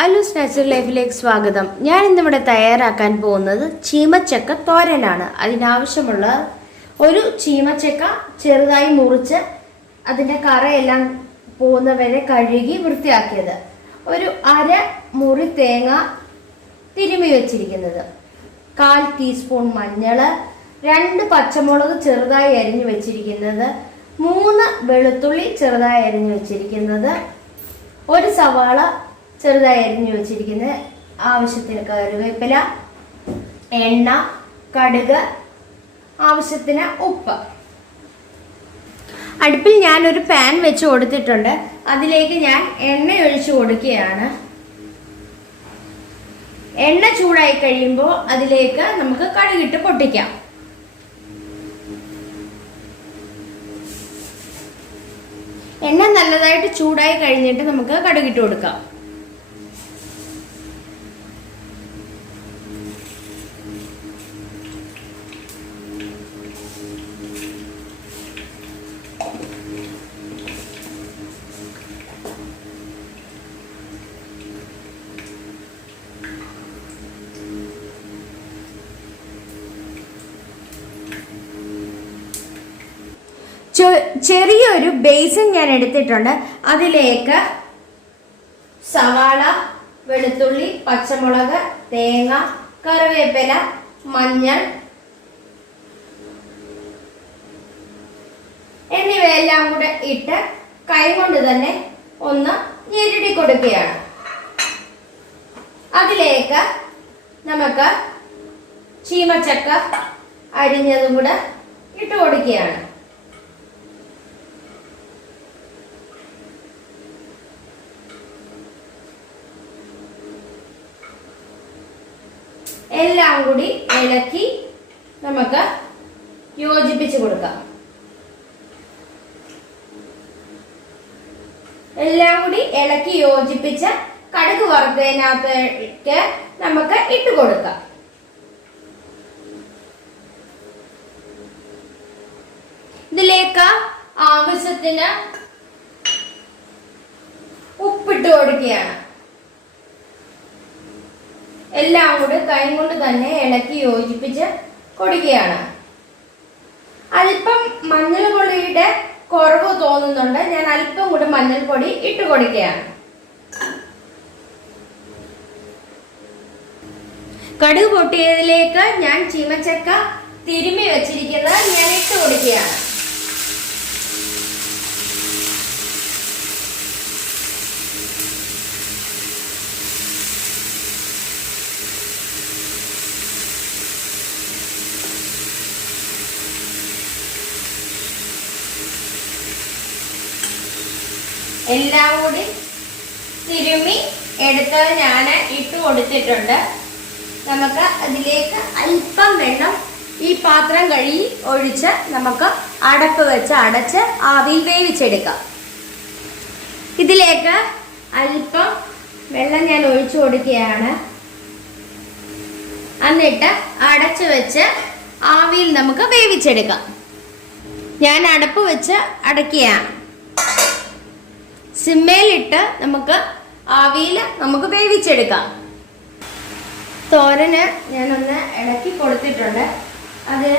അലൂസ് natural ലൈഫിലേക്ക് സ്വാഗതം. ഞാൻ ഇന്നിവിടെ തയ്യാറാക്കാൻ പോകുന്നത് ചീമച്ചക്ക തോരനാണ്. അതിനാവശ്യമുള്ള ഒരു ചീമച്ചക്ക ചെറുതായി മുറിച്ച് അതിൻ്റെ കറയെല്ലാം പോകുന്നവരെ കഴുകി വൃത്തിയാക്കിയത്, ഒരു അര മുറി തേങ്ങ തിരുമ്മി വെച്ചിരിക്കുന്നത്, 1/4 ടീസ്പൂൺ മഞ്ഞൾ, 2 പച്ചമുളക് ചെറുതായി അരിഞ്ഞു വെച്ചിരിക്കുന്നത്, 3 വെളുത്തുള്ളി ചെറുതായി അരിഞ്ഞു വെച്ചിരിക്കുന്നത്, 1 സവാള ചെറുതായി അരിഞ്ഞു വെച്ചിരിക്കുന്നത്, ആവശ്യത്തിന് കറിവേപ്പില, എണ്ണ, കടുക്, ആവശ്യത്തിന് ഉപ്പ്. അടുപ്പിൽ ഞാനൊരു പാൻ വെച്ച് കൊടുത്തിട്ടുണ്ട്. അതിലേക്ക് ഞാൻ എണ്ണ ഒഴിച്ചു കൊടുക്കുകയാണ്. എണ്ണ ചൂടായി കഴിയുമ്പോൾ അതിലേക്ക് നമുക്ക് കടുകിട്ട് പൊട്ടിക്കാം. എണ്ണ നല്ലതായിട്ട് ചൂടായി കഴിഞ്ഞിട്ട് നമുക്ക് കടുകിട്ട് കൊടുക്കാം. ചെറിയൊരു ബേസിൻ ഞാൻ എടുത്തിട്ടുണ്ട്. അതിലേക്ക് സവാള, വെളുത്തുള്ളി, പച്ചമുളക്, തേങ്ങ, കറിവേപ്പില, മഞ്ഞൾ എന്നിവയെല്ലാം കൂടെ ഇട്ട് കൈകൊണ്ട് തന്നെ ഒന്ന് ഞെരടി കൊടുക്കുകയാണ്. അതിലേക്ക് നമുക്ക് ചീമച്ചക്ക അരിഞ്ഞതും കൂടെ ഇട്ട് കൊടുക്കുകയാണ്. എല്ലാം കൂടി ഇളക്കി നമുക്ക് യോജിപ്പിച്ച് കൊടുക്കാം. എല്ലാം കൂടി ഇളക്കി യോജിപ്പിച്ച് കടുക് വറുത്തതിനകത്തേക്ക് നമുക്ക് ഇട്ട് കൊടുക്കാം. ഇതിലേക്ക് ആവശ്യത്തിന് ഉപ്പിട്ട് കൊടുക്കുകയാണ്. എല്ലാം കൂടി കൈ കൊണ്ട് തന്നെ ഇളക്കി യോജിപ്പിച്ച് കൊടുക്കുകയാണ്. അല്പം മഞ്ഞൾപ്പൊടിയുടെ കുറവ് തോന്നുന്നുണ്ട്. ഞാൻ അല്പം കൂടി മഞ്ഞൾപ്പൊടി ഇട്ട് കൊടുക്കുകയാണ്. കടുക് പൊട്ടിയതിലേക്ക് ഞാൻ ചീമച്ചക്ക തിരുമ്മി വെച്ചിരിക്കുന്നത് ഞാൻ ഇട്ട് കൊടുക്കുകയാണ്. എല്ലാം കൂടി തിരുമ്മി എടുത്തത് ഞാൻ ഇട്ട് കൊടുത്തിട്ടുണ്ട്. നമുക്ക് അതിലേക്ക് അല്പം വെള്ളം ഈ പാത്രം കഴുകി ഒഴിച്ച് നമുക്ക് അടപ്പ് വെച്ച് അടച്ച് ആവിയിൽ വേവിച്ചെടുക്കാം. ഇതിലേക്ക് അല്പം വെള്ളം ഞാൻ ഒഴിച്ചു കൊടുക്കുകയാണ്. എന്നിട്ട് അടച്ചു വെച്ച് ആവിയിൽ നമുക്ക് വേവിച്ചെടുക്കാം. ഞാൻ അടപ്പ് വെച്ച് അടയ്ക്കുകയാണ്. സിമ്മയിലിട്ട് നമുക്ക് ആവിയിൽ നമുക്ക് വേവിച്ചെടുക്കാം. തോരന് ഞാനൊന്ന് ഇളക്കി കൊടുത്തിട്ടുണ്ട്. അത്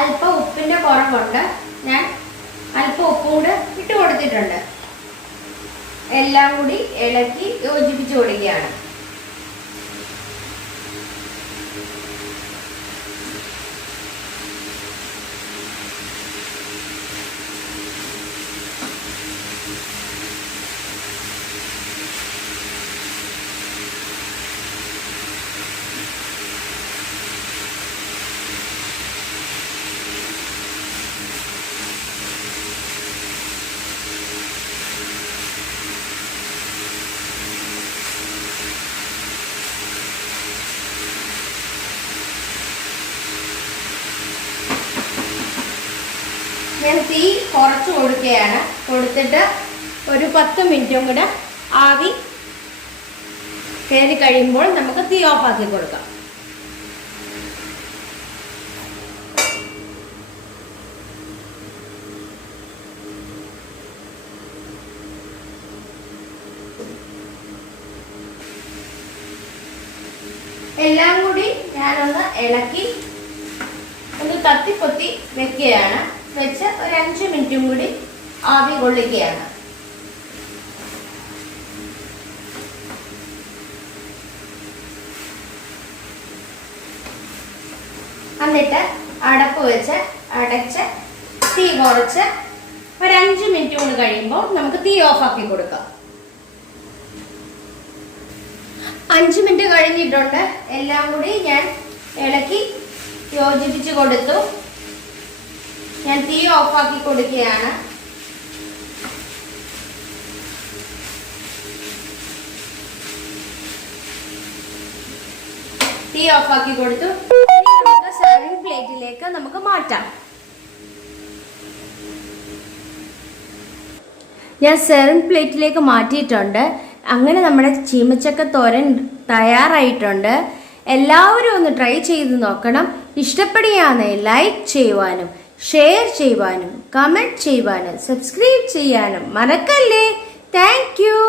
അല്പം ഉപ്പിൻ്റെ കുറവുണ്ട്. ഞാൻ അല്പം ഉപ്പും കൂടെ ഇട്ട് കൊടുത്തിട്ടുണ്ട്. എല്ലാം കൂടി ഇളക്കി യോജിപ്പിച്ച് കൊടുക്കുകയാണ്. ഞാൻ തീ കുറച്ച് കൊടുക്കുകയാണ്. കൊടുത്തിട്ട് ഒരു 10 മിനിറ്റും കൂടെ ആവി കയറി കഴിയുമ്പോൾ നമുക്ക് തീ ഓഫാക്കി കൊടുക്കാം. എല്ലാം കൂടി ഞാനൊന്ന് ഇളക്കി ഒന്ന് തത്തിപ്പൊത്തി വെക്കുകയാണ്. വെച്ച് ഒരു 5 മിനിറ്റും കൂടി ആവി കൊള്ളിക്കുകയാണ്. എന്നിട്ട് അടപ്പ് വെച്ച് അടച്ച് തീ കുറച്ച് ഒരു 5 മിനിറ്റ് കൊണ്ട് കഴിയുമ്പോൾ നമുക്ക് തീ ഓഫാക്കി കൊടുക്കാം. 5 മിനിറ്റ് കഴിഞ്ഞിട്ടുണ്ട്. എല്ലാം കൂടി ഞാൻ ഇളക്കി യോജിപ്പിച്ച് കൊടുത്തു. ഞാൻ തീ ഓഫാക്കി കൊടുക്കുകയാണ്. തീ ഓഫാക്കി കൊടുത്തു. നമുക്ക് സർവിംഗ് പ്ലേറ്റിലേക്ക് നമുക്ക് മാറ്റാം. ഞാൻ സർവിംഗ് പ്ലേറ്റിലേക്ക് മാറ്റിയിട്ടുണ്ട്. അങ്ങനെ നമ്മുടെ ചീമച്ചക്ക തോരൻ തയ്യാറായിട്ടുണ്ട്. എല്ലാവരും ഒന്ന് ട്രൈ ചെയ്ത് നോക്കണം. ഇഷ്ടപ്പെടുകയാണെങ്കിൽ ലൈക്ക് ചെയ്യുവാനും ഷെയർ ചെയ്യുവാനും കമൻറ്റ് ചെയ്യുവാനും സബ്സ്ക്രൈബ് ചെയ്യാനും മറക്കല്ലേ. Thank you.